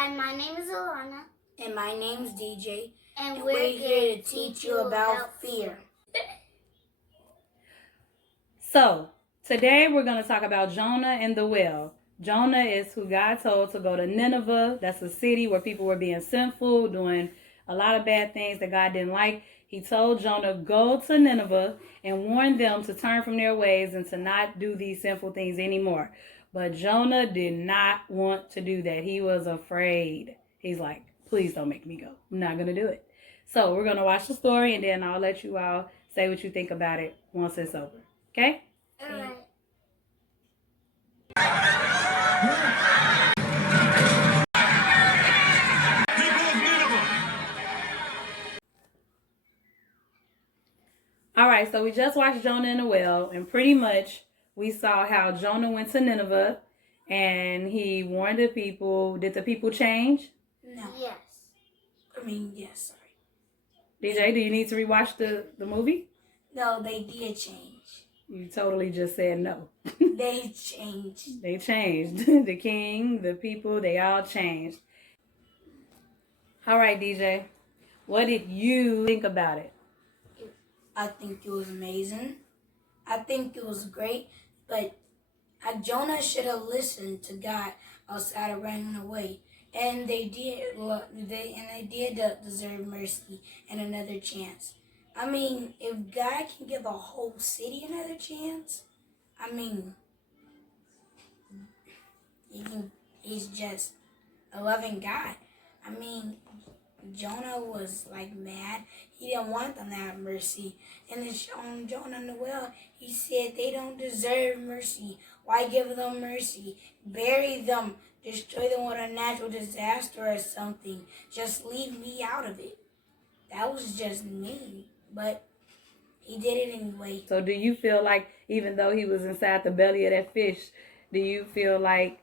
Hi, my name is Alana. And my name's DJ. And we're here to teach you about fear. So, today we're going to talk about Jonah and the whale. Jonah is who God told to go to Nineveh. That's a city where people were being sinful, doing a lot of bad things that God didn't like. He told Jonah, go to Nineveh and warn them to turn from their ways and to not do these sinful things anymore. But Jonah did not want to do that. He was afraid. He's like, please don't make me go. I'm not going to do it. So we're going to watch the story and then I'll let you all say what you think about it once it's over. Okay? All right. All right, so we just watched Jonah and the whale, and pretty much we saw how Jonah went to Nineveh and he warned the people. Did the people change? No. Yes. Yes, sorry. DJ, do you need to rewatch the movie? No, they did change. You totally just said no. They changed. They changed. The king, the people, they all changed. All right, DJ, what did you think about it? I think it was amazing. I think it was great, but Jonah should have listened to God outside of running away. And they did. Well, they did deserve mercy and another chance. I mean, if God can give a whole city another chance, I mean, he's just a loving God. I mean, Jonah was like mad. He didn't want them to have mercy. And on Jonah and the whale, he said they don't deserve mercy. Why give them mercy? Bury them. Destroy them with a natural disaster or something. Just leave me out of it. That was just mean. But he did it anyway. So do you feel like even though he was inside the belly of that fish, do you feel like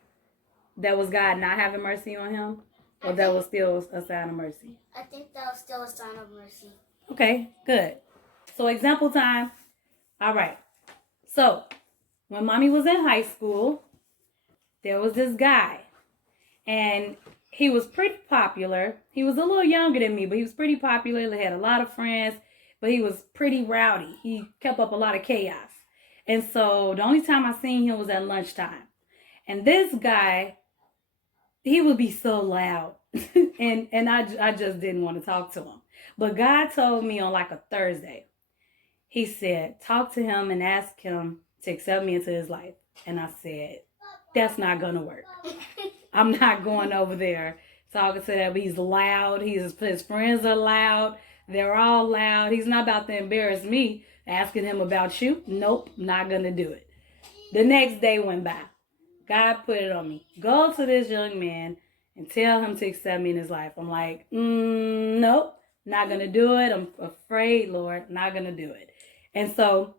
that was God not having mercy on him? Or that was still a sign of mercy? I think that was still a sign of mercy. Okay, good. So example time. All right. So when Mommy was in high school, there was this guy. And he was pretty popular. He was a little younger than me, but he was pretty popular. He had a lot of friends, but he was pretty rowdy. He kept up a lot of chaos. And so the only time I seen him was at lunchtime. And this guy, he would be so loud. and I just didn't want to talk to him. But God told me on like a Thursday, he said, talk to him and ask him to accept me into his life. And I said, that's not going to work. I'm not going over there talking to him. He's loud. His friends are loud. They're all loud. He's not about to embarrass me asking him about you. Nope, not going to do it. The next day went by. God put it on me. Go to this young man and tell him to accept me in his life. I'm like, nope, not going to do it. I'm afraid, Lord, not going to do it. And so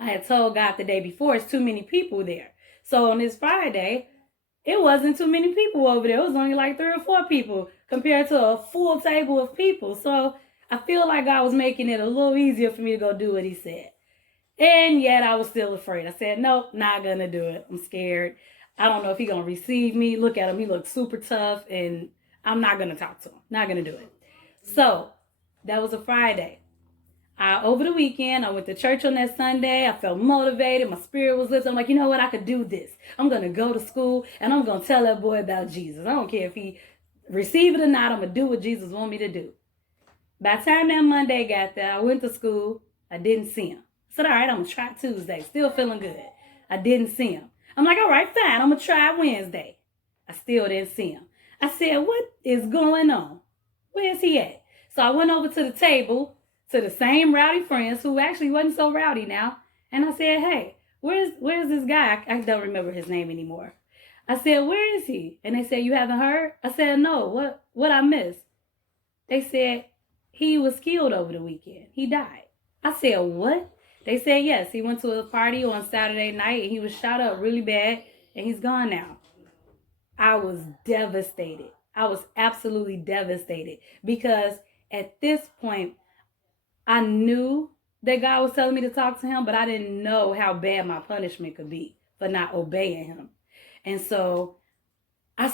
I had told God the day before, it's too many people there. So on this Friday, it wasn't too many people over there. It was only like 3 or 4 people compared to a full table of people. So I feel like God was making it a little easier for me to go do what he said. And yet I was still afraid. I said, nope, not going to do it. I'm scared. I don't know if he's going to receive me. Look at him. He looks super tough. And I'm not going to talk to him. Not going to do it. So that was a Friday. Over the weekend, I went to church on that Sunday. I felt motivated. My spirit was lifted. I'm like, you know what? I could do this. I'm going to go to school and I'm going to tell that boy about Jesus. I don't care if he receive it or not. I'm going to do what Jesus wants me to do. By the time that Monday got there, I went to school. I didn't see him. I said, all right, I'm going to try Tuesday. Still feeling good. I didn't see him. I'm like, all right, fine. I'm going to try Wednesday. I still didn't see him. I said, what is going on? Where's he at? So I went over to the table to the same rowdy friends who actually wasn't so rowdy now. And I said, hey, where's this guy? I don't remember his name anymore. I said, where is he? And they said, you haven't heard? I said, no, what I missed? They said, he was killed over the weekend. He died. I said, what? They said, yes, he went to a party on Saturday night and he was shot up really bad and he's gone now. I was devastated. I was absolutely devastated because at this point, I knew that God was telling me to talk to him, but I didn't know how bad my punishment could be for not obeying him. And so I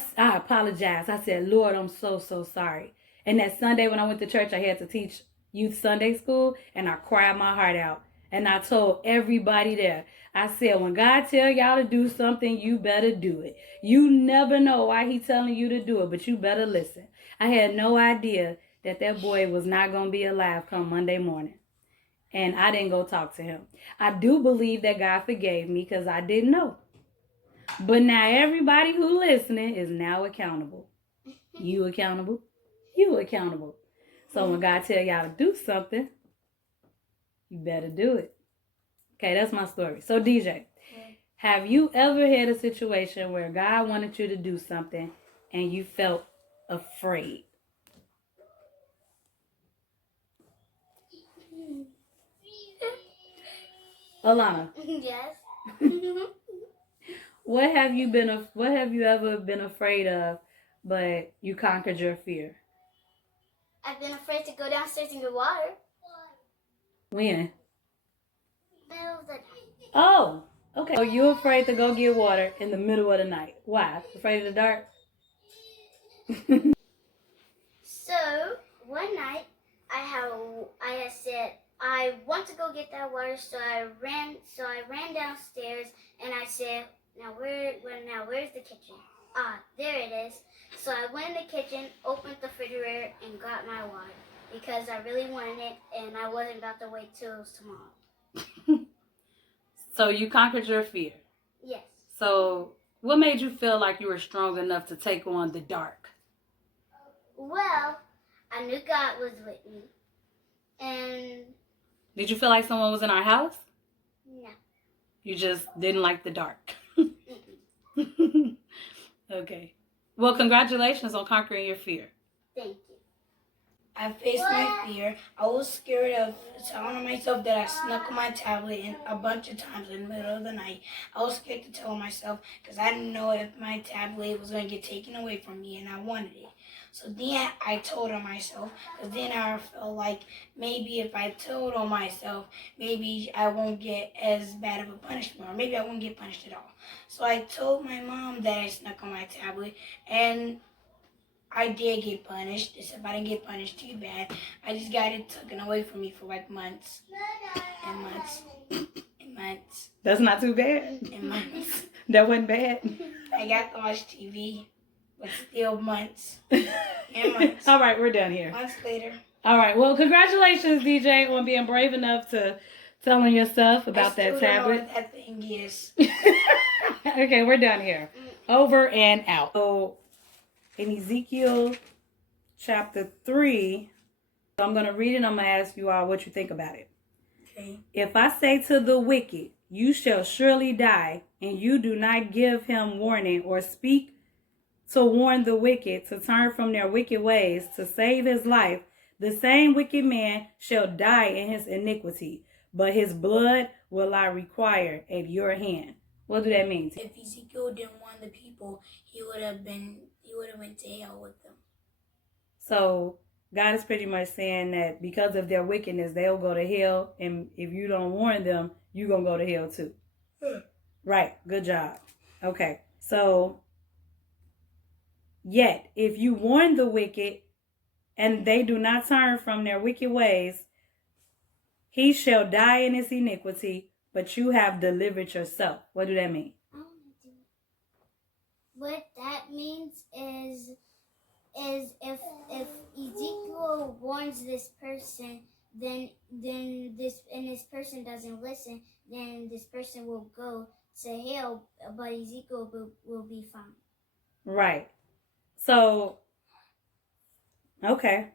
apologized. I said, Lord, I'm so sorry. And that Sunday when I went to church, I had to teach youth Sunday school, and I cried my heart out. And I told everybody there, I said, when God tell y'all to do something, you better do it. You never know why he telling you to do it, but you better listen. I had no idea that boy was not going to be alive come Monday morning. And I didn't go talk to him. I do believe that God forgave me because I didn't know. But now everybody who listening is now accountable. You accountable. You accountable. So when God tell y'all to do something, you better do it. Okay, that's my story. So DJ, have you ever had a situation where God wanted you to do something and you felt afraid? Alana. Yes. What have you ever been afraid of, but you conquered your fear? I've been afraid to go downstairs and get water. When? Middle of the night. Oh, okay. So you're afraid to go get water in the middle of the night. Why? Afraid of the dark? So one night I had said I want to go get that water, so I ran downstairs and I said, where's the kitchen? Ah, there it is. So I went in the kitchen, opened the refrigerator, and got my water because I really wanted it and I wasn't about to wait till it was tomorrow. So you conquered your fear. Yes. So what made you feel like you were strong enough to take on the dark? Well, I knew God was with me. And Did you feel like someone was in our house? no. You just didn't like the dark. Okay. Well, congratulations on conquering your fear. Thank you. I faced my fear. I was scared of telling myself that I snuck on my tablet in a bunch of times in the middle of the night. I was scared to tell myself because I didn't know if my tablet was going to get taken away from me and I wanted it. So then I told on myself because then I felt like maybe if I told on myself, maybe I won't get as bad of a punishment or maybe I won't get punished at all. So I told my mom that I snuck on my tablet and I did get punished, except I didn't get punished too bad. I just got it taken away from me for like months and months and months. That's not too bad. And months. That wasn't bad. I got to watch TV, but still months and months. All right, we're done here. Months later. All right, well, congratulations, DJ, on being brave enough to tell on yourself about that tablet. I still don't know what that thing is. Okay, we're done here. Over and out. So, in Ezekiel chapter 3, I'm going to read it and I'm going to ask you all what you think about it. Okay. If I say to the wicked, you shall surely die, and you do not give him warning or speak to warn the wicked to turn from their wicked ways to save his life, the same wicked man shall die in his iniquity, but his blood will I require at your hand. What do that mean? If Ezekiel didn't warn the people, he would have went to hell with them. So God is pretty much saying that because of their wickedness, they'll go to hell. And if you don't warn them, you're going to go to hell too. Right. Good job. Okay. So, yet, if you warn the wicked and they do not turn from their wicked ways, he shall die in his iniquity, but you have delivered yourself. What do that mean? What that means is if Ezekiel warns this person, then this person doesn't listen, then this person will go to hell, but Ezekiel will be fine. Right. So, okay.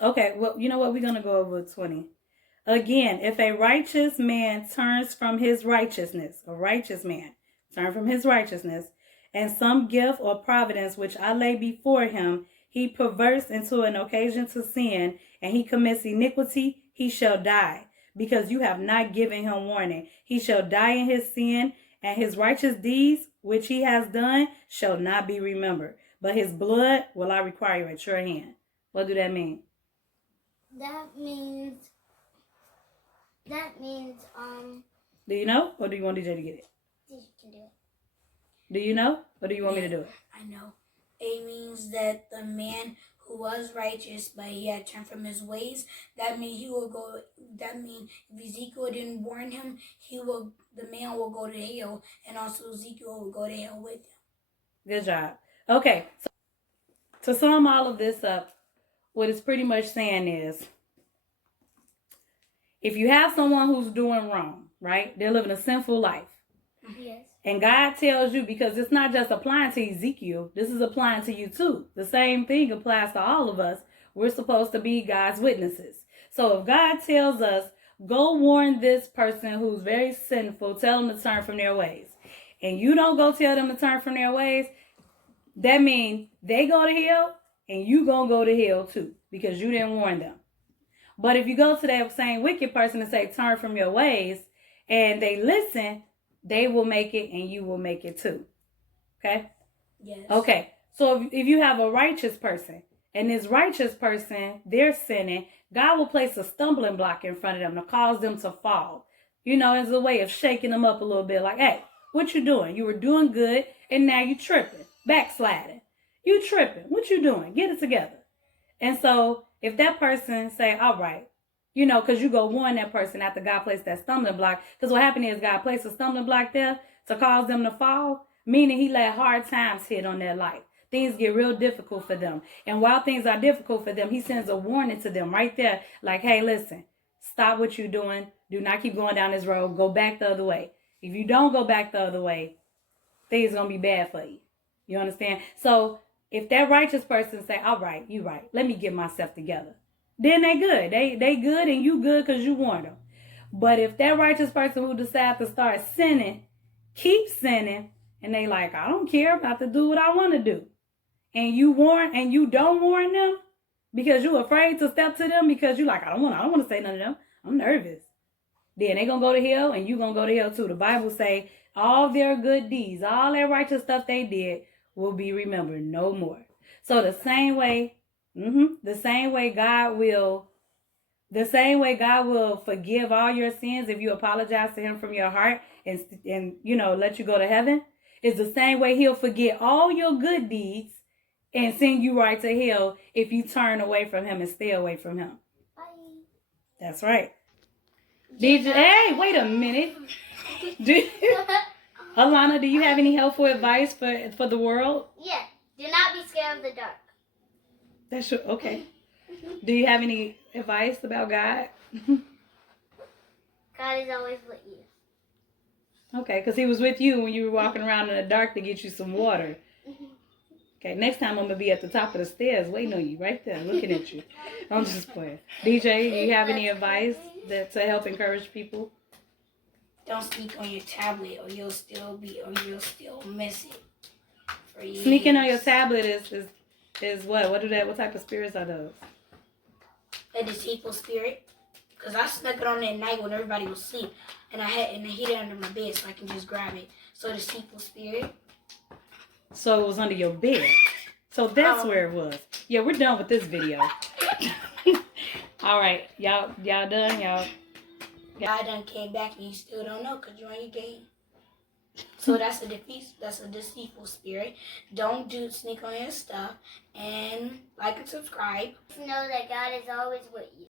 Well, you know what? We're going to go over 20. Again, if a righteous man turns from his righteousness, and some gift or providence which I lay before him, he perverts into an occasion to sin, and he commits iniquity, he shall die, because you have not given him warning. He shall die in his sin, and his righteous deeds which he has done shall not be remembered, but his blood will I require at your hand. What do that mean? That means Do you know, or do you want DJ to get it? you can do it. Do you know? Or do you want me to do it? I know. It means that the man who was righteous, but he had turned from his ways, that means he will go. That means if Ezekiel didn't warn him, the man will go to hell, and also Ezekiel will go to hell with him. Good job. Okay, so to sum all of this up, what it's pretty much saying is, if you have someone who's doing wrong, right? They're living a sinful life. Yes. And God tells you, because it's not just applying to Ezekiel, this is applying to you too. The same thing applies to all of us. We're supposed to be God's witnesses. So if God tells us, go warn this person who's very sinful, tell them to turn from their ways, and you don't go tell them to turn from their ways, that means they go to hell and you gonna go to hell too, because you didn't warn them. But if you go to that same wicked person and say, turn from your ways, and they listen, they will make it and you will make it too. Okay? Yes. Okay. So if you have a righteous person, and this righteous person, they're sinning, God will place a stumbling block in front of them to cause them to fall. You know, as a way of shaking them up a little bit. Like, hey, what you doing? You were doing good, and now you tripping, backsliding. You tripping. What you doing? Get it together. And so if that person say, all right, you know, because you go warn that person after God placed that stumbling block. Because what happened is God placed a stumbling block there to cause them to fall, meaning he let hard times hit on their life. Things get real difficult for them. And while things are difficult for them, he sends a warning to them right there. Like, hey, listen, stop what you're doing. Do not keep going down this road. Go back the other way. If you don't go back the other way, things are going to be bad for you. You understand? So if that righteous person say, all right, you right, let me get myself together, then they good. They good and you good because you warned them. But if that righteous person who decides to start sinning, keep sinning, and they like, I don't care, I'm about to do what I want to do. And you warn and you don't warn them because you're afraid to step to them because you like, I don't want to say none of them. I'm nervous. Then they gonna go to hell and you gonna go to hell too. The Bible say all their good deeds, all that righteous stuff they did will be remembered no more. So the same way God will forgive all your sins if you apologize to him from your heart and you know, let you go to heaven. It's the same way he'll forget all your good deeds and send you right to hell if you turn away from him and stay away from him. Bye. That's right. Hey, wait a minute. Alana, do you have any helpful advice for the world? Yeah. Do not be scared of the dark. That's true. Okay. Do you have any advice about God? God is always with you. Okay, because he was with you when you were walking around in the dark to get you some water. Okay, next time I'm going to be at the top of the stairs waiting on you right there, looking at you. I'm just playing. DJ, do you have any advice to help encourage people? Don't sneak on your tablet or you'll still miss it. For years. Sneaking on your tablet is what? What type of spirits are those? A deceitful spirit. Because I snuck it on at night when everybody was asleep. And I hid it under my bed so I can just grab it. So a deceitful spirit. So it was under your bed. So that's where it was. Yeah, we're done with this video. All right. Y'all done? Y'all done came back and you still don't know because you're on your game. So that's a deceitful spirit. Don't sneak on your stuff. And like and subscribe. Know that God is always with you.